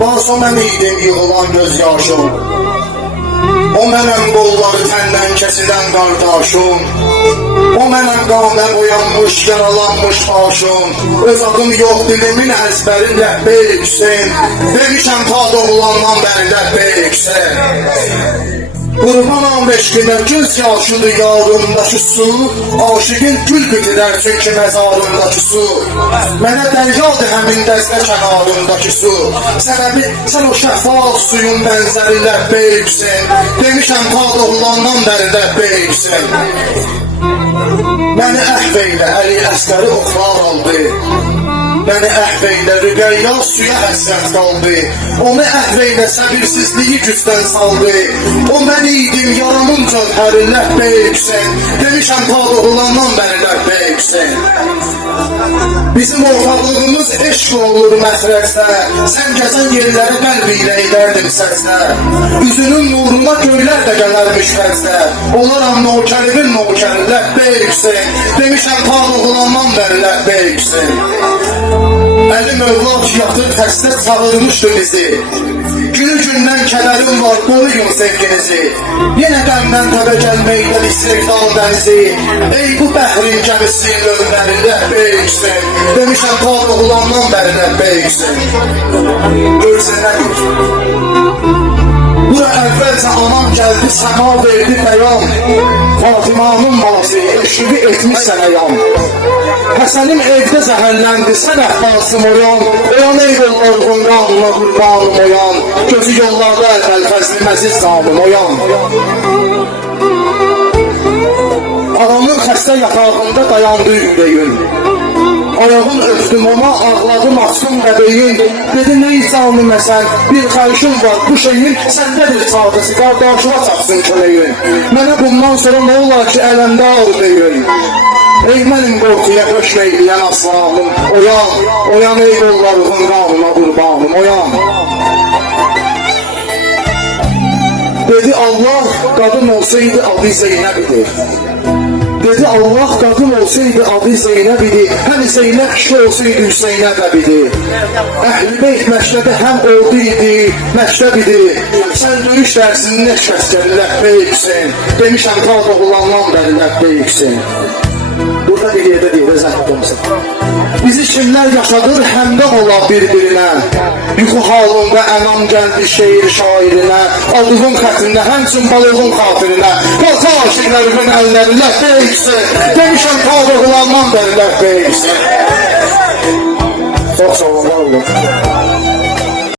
Varsa mən idim yığılan göz yaşım, o mənəm qolları təndən kəsilən qardaşım, o mənəm qandan uyanmış, yaralanmış başım. Öz adım yox dilimin əzbəri Ləbbeyk Hüseyn, demişəm ta doğulandan bəri Ləbbeyk Hüseyn. Qurbanam eşqinə göz yaşıdır yarımdakı su, aşıqın gül bitirər çünki məzarımdakı su. Mənə dəryadır həmin dəstə kənarımdakı su, səbəbi sən o şəffaf suyun bənzəri Ləbbeyk Hüseyn, demişəm ta doğulandan bəri Ləbbeyk Hüseyn. Məni əhv eylə, Əli Əsqəri oxlar aldı, məni əhv eylə, Rüqəyya suya həsrət qaldı, onu əhv eylə, səbirsizliyi gücdən saldı. O mən idim, yaramın cövhəri Ləbbeyk Hüseyn, demişəm ta doğulandan bəri Ləbbeyk Hüseyn. Bizim ortaqlığımız eşq olur məxrəcdə, sən gəzən yerləri qəlb ilə edərdim səslə. Üzünün nuruna göylər də gələrmiş fəzlə, olaram nokərimin nokəri Ləbbeyk Hüseyn, demişəm ta doğulandan bəri Ləbbeyk Hüseyn. Əli Mövla ki yatır xəstə çağırmışdı bizi, günü gündən kədərim var, qoruyun sevginizi. Yenə qəmdən təbə gəlməkdən istiqlal dənzi, ey bu bəhrin gəmisi lövbəri Ləbbeyk Hüseyn, demişəm ta doğulandan bəri Ləbbeyk Hüseyn. Görsənədir, bura əvvəlcə anam gəldi, səma verdi bəyan, Fatimanın balası, eşqi etmiş sənə yan. Həsənim evdə zəhərləndi, sən əhlasım oyan, oyan ey yollarğın qanuna qurbanım oyan, gözü yollarda əvvəl fəzlim əziz qanım oyan. Anamın xəstə yatağında dayandı ürəyim, ayağın öpdüm ona, ağladım açdım qəbeyin, dedi ney canlıməsən, bir xərşin var bu şeyin, səndədir çağdası, qardaşıma çaxsın köləyin. Mənə bundan sonra nə olar ki ələmdə ağır deyin. Ey mənim qorxuya höşmeyləyən aslanım, oyan, oyan ey qollarının qanuna qurbanım, oyan. Dedi Allah qadın olsaydı adı Zeynəb idi. Dedi Allah qadın olsaydı adı Zeynəb idi, hani Zeynəb kişi olsaydı Hüseynəb idi. Əhl-i Beyt məşrədə həm ordu idi, məşrəb idi. Sən döyüş dərsini nə kəscəli Ləbbeyk Hüseyn, demişəm ta doğulandan bəri Ləbbeyk Hüseyn. Burada bir yerdə deyir, rəzətdəmsin. Bizi kimlər yaşadır həmdən ola bir-birinə, yuxu halında ənam gəldi şeir şairinə, aldığın xətində həmçin balığın xatirinə, qalsa aşıqlarımın əlləri Ləbbeyk Hüseyn, demişəm ta doğulandan bəri Ləbbeyk Hüseyn. Çox sağ olun, var olun.